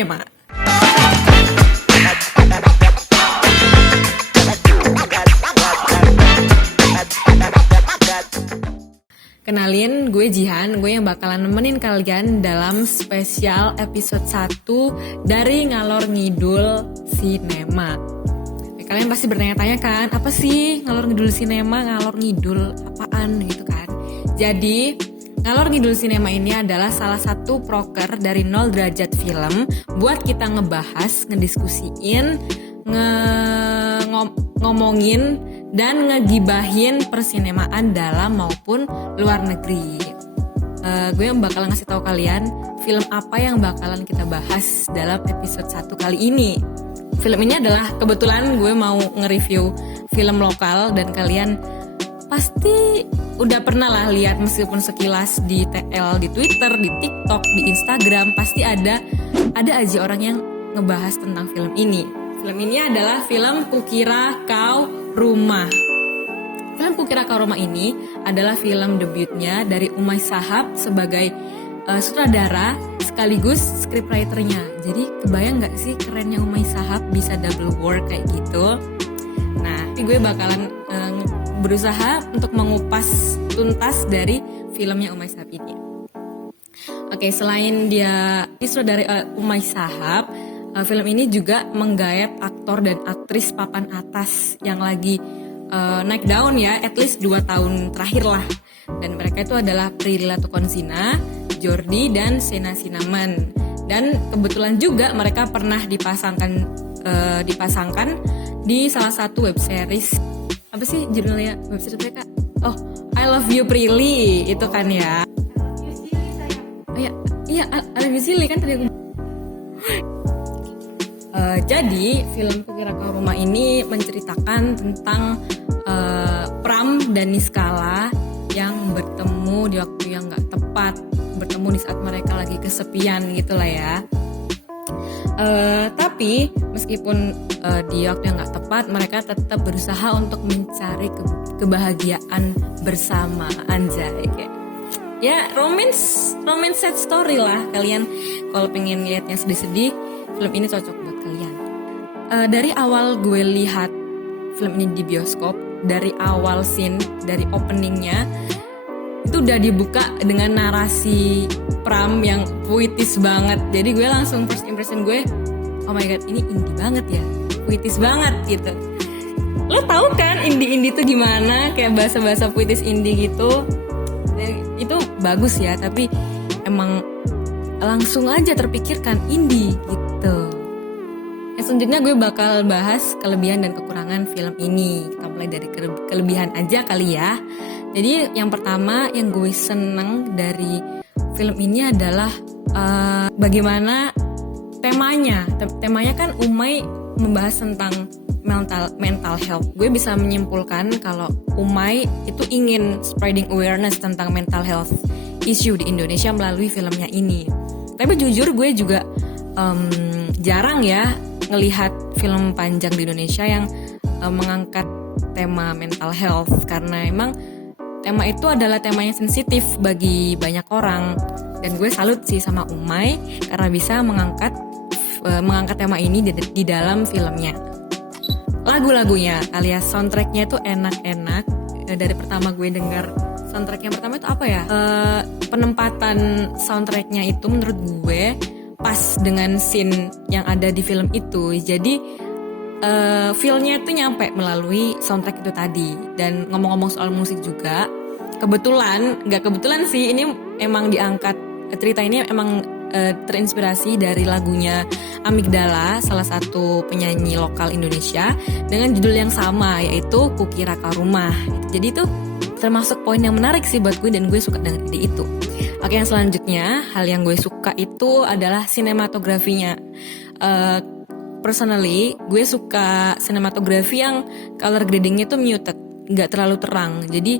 Cinema. Kenalin, gue Jihan, gue yang bakalan nemenin kalian dalam spesial episode 1 dari Ngalor Ngidul Cinema. Kalian pasti bertanya-tanya kan, apa sih Ngalor Ngidul Cinema, Ngalor Ngidul apaan gitu kan. Jadi, Ngalor Ngidul Cinema ini adalah salah satu proker dari 0 Derajat Film buat kita ngebahas, ngediskusiin, ngomongin dan ngegibahin persinemaan dalam maupun luar negeri. Gue yang bakalan ngasih tahu kalian film apa yang bakalan kita bahas dalam episode 1 kali ini. Film ini adalah kebetulan gue mau nge-review film lokal dan kalian pasti udah pernah lah lihat meskipun sekilas di TL, di Twitter, di TikTok, di Instagram, pasti ada aja orang yang ngebahas tentang film ini. Film ini adalah film Kukira Kau Rumah. Film Kukira Kau Rumah ini adalah film debutnya dari Umay Shahab sebagai sutradara sekaligus scriptwriter-nya. Jadi kebayang gak sih kerennya Umay Shahab bisa double work kayak gitu. Nah, gue bakalan berusaha untuk mengupas tuntas dari filmnya Umay Shahab ini. Oke, selain dia disutradarai Umay Shahab, film ini juga menggayat aktor dan aktris papan atas yang lagi naik daun ya, at least 2 tahun terakhir lah. Dan mereka itu adalah Prilly Latuconsina, Jordi, dan Sena Sinaman. Dan kebetulan juga mereka pernah dipasangkan di salah satu web series. Apa sih judulnya web series mereka? Oh, I Love You Prilly, itu kan ya. Oh iya, I Love You Silly kan tadi aku. Jadi film Kukira Kau Rumah ini menceritakan tentang Pram dan Niskala yang bertemu di waktu yang gak tepat, bertemu di saat mereka lagi kesepian gitu lah ya. Tapi meskipun di waktu yang gak tepat, mereka tetap berusaha untuk mencari kebahagiaan bersama. Anjay kayak ya romance sad story lah. Kalian kalau pengen lihat yang sedih-sedih, film ini cocok buat kalian. Dari awal gue lihat film ini di bioskop, dari awal scene, dari openingnya itu udah dibuka dengan narasi Pram yang puitis banget. Jadi gue langsung first impression gue, oh my god, ini indie banget ya, puitis banget gitu. Lo tau kan indie tuh gimana, kayak bahasa-bahasa puitis indie gitu. Itu bagus ya, tapi emang langsung aja terpikirkan indie gitu. Selanjutnya gue bakal bahas kelebihan dan kekurangan film ini. Kita mulai dari kelebihan aja kali ya. Jadi yang pertama yang gue seneng dari film ini adalah bagaimana temanya. Temanya kan Umay membahas tentang mental health. Gue bisa menyimpulkan kalau Umay itu ingin spreading awareness tentang mental health issue di Indonesia melalui filmnya ini. Tapi jujur gue juga jarang ya ngelihat film panjang di Indonesia yang mengangkat tema mental health, karena emang tema itu adalah tema yang sensitif bagi banyak orang. Dan gue salut sih sama Umay karena bisa mengangkat tema ini di dalam filmnya. Lagu-lagunya alias soundtracknya itu enak-enak. Dari pertama gue dengar soundtrack yang pertama itu apa ya? Penempatan soundtracknya itu menurut gue pas dengan scene yang ada di film itu. Jadi feel-nya itu nyampe melalui soundtrack itu tadi. Dan ngomong-ngomong soal musik juga, gak kebetulan sih, ini emang diangkat, cerita ini emang terinspirasi dari lagunya Amigdala, salah satu penyanyi lokal Indonesia, dengan judul yang sama, yaitu Kukira Kau Rumah. Jadi itu termasuk poin yang menarik sih buat gue, dan gue suka dengan ide itu. Oke, yang selanjutnya, hal yang gue suka itu adalah sinematografinya. Personally, gue suka sinematografi yang color gradingnya tuh muted, gak terlalu terang. Jadi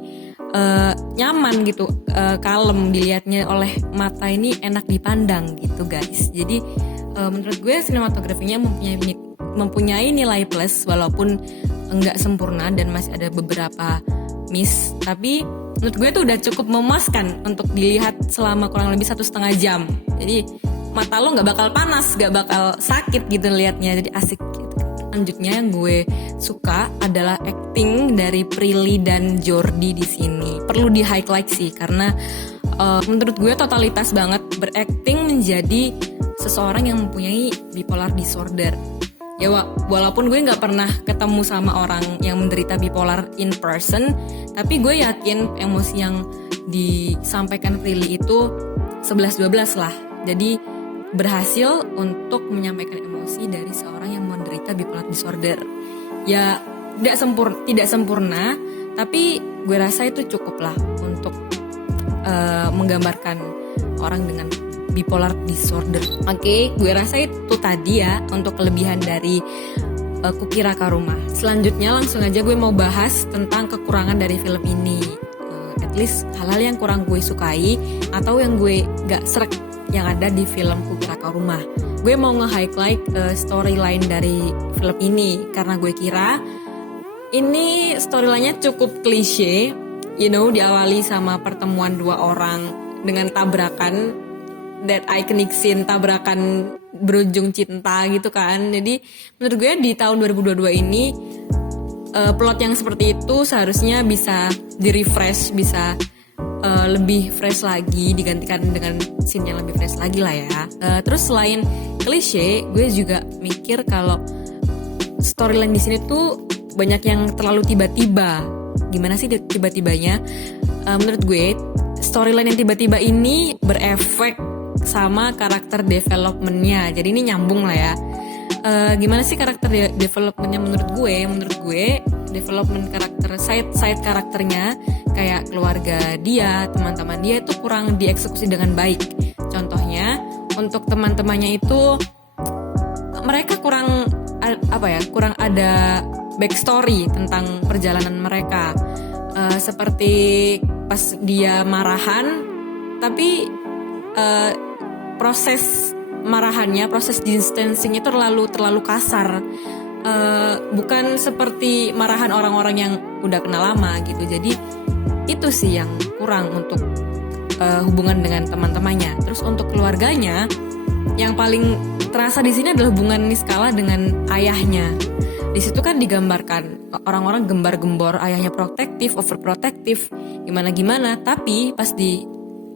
nyaman gitu, kalem dilihatnya oleh mata, ini enak dipandang gitu guys. Jadi menurut gue sinematografinya mempunyai nilai plus, walaupun enggak sempurna dan masih ada beberapa miss, tapi menurut gue tuh udah cukup memuaskan untuk dilihat selama kurang lebih 1,5 jam. Jadi mata lo nggak bakal panas, nggak bakal sakit gitu liatnya, jadi asik gitu. Selanjutnya yang gue suka adalah acting dari Prilly dan Jordi di sini. Perlu di highlight sih karena menurut gue totalitas banget berakting menjadi seseorang yang mempunyai bipolar disorder. Ya walaupun gue nggak pernah ketemu sama orang yang menderita bipolar in person, tapi gue yakin emosi yang disampaikan Prilly itu 11-12 lah. Jadi berhasil untuk menyampaikan emosi dari seorang yang menderita bipolar disorder. Ya tidak sempurna, tapi gue rasa itu cukup lah untuk menggambarkan orang dengan bipolar disorder. Oke, gue rasa itu tadi ya untuk kelebihan dari Kukira Karuma. Selanjutnya langsung aja gue mau bahas tentang kekurangan dari film ini. At least hal-hal yang kurang gue sukai atau yang gue gak srek yang ada di film Kukira Karuma. Gue mau nge-highlight storyline dari film ini karena gue kira ini storyline-nya cukup klise. Diawali sama pertemuan dua orang dengan tabrakan, that iconic scene tabrakan berujung cinta gitu kan. Jadi menurut gue di tahun 2022 ini plot yang seperti itu seharusnya bisa di-refresh, bisa lebih fresh lagi, digantikan dengan scene yang lebih fresh lagi lah ya. Terus selain klise, gue juga mikir kalau storyline di sini tuh banyak yang terlalu tiba-tiba. Gimana sih tiba-tibanya? Menurut gue storyline yang tiba-tiba ini berefek sama karakter developmentnya. Jadi ini nyambung lah ya. Gimana sih karakter developmentnya menurut gue? Menurut gue development karakter side karakternya kayak keluarga dia, teman-teman dia itu kurang dieksekusi dengan baik. Contohnya untuk teman-temannya itu mereka kurang ada backstory tentang perjalanan mereka. Seperti pas dia marahan, tapi proses marahannya, proses distancing itu terlalu kasar. Bukan seperti marahan orang-orang yang udah kenal lama gitu. Jadi itu sih yang kurang untuk hubungan dengan teman-temannya. Terus untuk keluarganya, yang paling terasa di sini adalah hubungan Niskala dengan ayahnya. Di situ kan digambarkan orang-orang gembar-gembor, ayahnya protektif, overprotective, gimana-gimana. Tapi pas di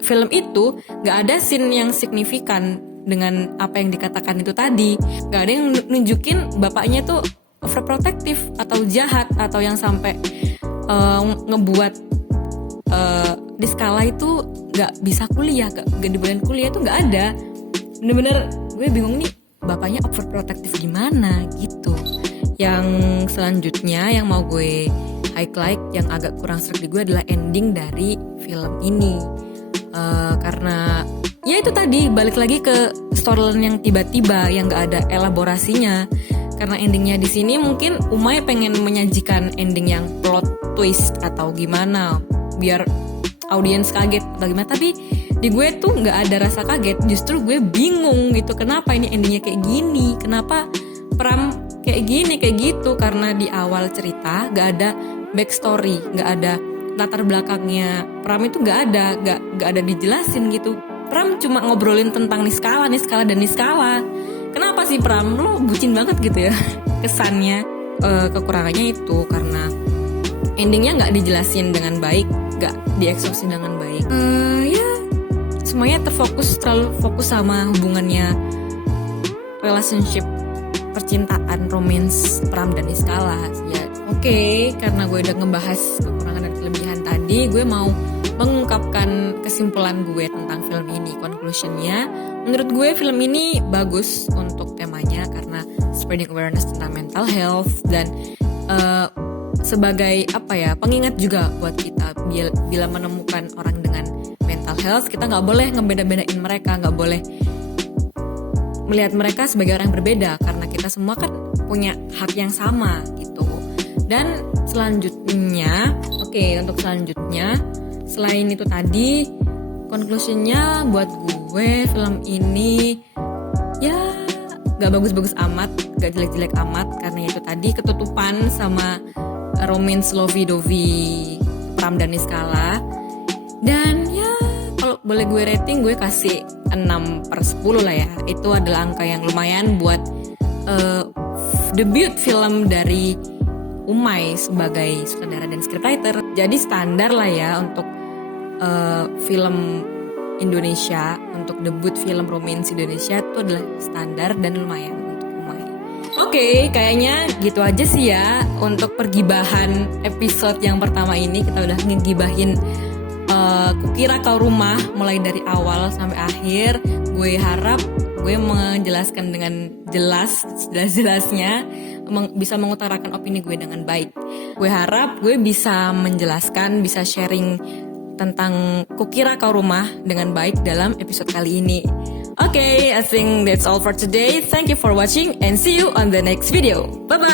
film itu gak ada scene yang signifikan dengan apa yang dikatakan itu tadi. Gak ada yang nunjukin bapaknya tuh overprotective atau jahat atau yang sampai ngebuat Niskala itu gak bisa kuliah, gak dibolehin kuliah, itu gak ada. Bener-bener gue bingung nih, bapaknya overprotective gimana gitu. Yang selanjutnya yang mau gue highlight yang agak kurang serak di gue adalah ending dari film ini. Karena ya itu tadi balik lagi ke storyline yang tiba-tiba yang gak ada elaborasinya. Karena endingnya di sini mungkin Umay pengen menyajikan ending yang plot twist atau gimana biar audiens kaget atau gimana, tapi di gue tuh nggak ada rasa kaget, justru gue bingung gitu kenapa ini endingnya kayak gini, kenapa Pram kayak gini kayak gitu. Karena di awal cerita nggak ada backstory, nggak ada latar belakangnya Pram itu nggak ada dijelasin gitu. Pram cuma ngobrolin tentang Niskala dan Niskala. Kenapa sih Pram, lo bucin banget gitu ya kesannya. Kekurangannya itu karena endingnya nggak dijelasin dengan baik, nggak dieksekusi dengan baik. Ya semuanya terlalu fokus sama hubungannya, relationship, percintaan, romance Pram dan Niskala ya. Oke, karena gue udah ngebahas kekurangan dan kelebihan tadi, gue mau mengungkapkan kesimpulan gue tentang film ini. Conclusionnya, menurut gue film ini bagus untuk temanya karena spreading awareness tentang mental health dan sebagai pengingat juga buat kita bila menemukan orang dengan mental health, kita nggak boleh ngebeda-bedain mereka, nggak boleh melihat mereka sebagai orang yang berbeda karena kita semua kan punya hak yang sama gitu. Dan selanjutnya, untuk selanjutnya selain itu tadi, conclusionnya buat gue film ini ya gak bagus-bagus amat, gak jelek-jelek amat karena itu tadi ketutupan sama romance lovey-dovey Pram dan Niskala. Dan ya kalau boleh gue rating, gue kasih 6/10 lah ya. Itu adalah angka yang lumayan buat debut film dari Umay sebagai sutradara dan scriptwriter. Jadi standar lah ya untuk film Indonesia, untuk debut film romance Indonesia itu adalah standar dan lumayan untuk Umay. Oke, kayaknya gitu aja sih ya untuk pergibahan episode yang pertama ini. Kita udah ngegibahin Kukira Kau Rumah mulai dari awal sampai akhir. Gue harap gue menjelaskan dengan jelas-jelasnya, bisa mengutarakan opini gue dengan baik. Gue harap gue bisa menjelaskan, bisa sharing tentang Kukira Kau Rumah dengan baik dalam episode kali ini. Okay, I think that's all for today. Thank you for watching and see you on the next video. Bye-bye!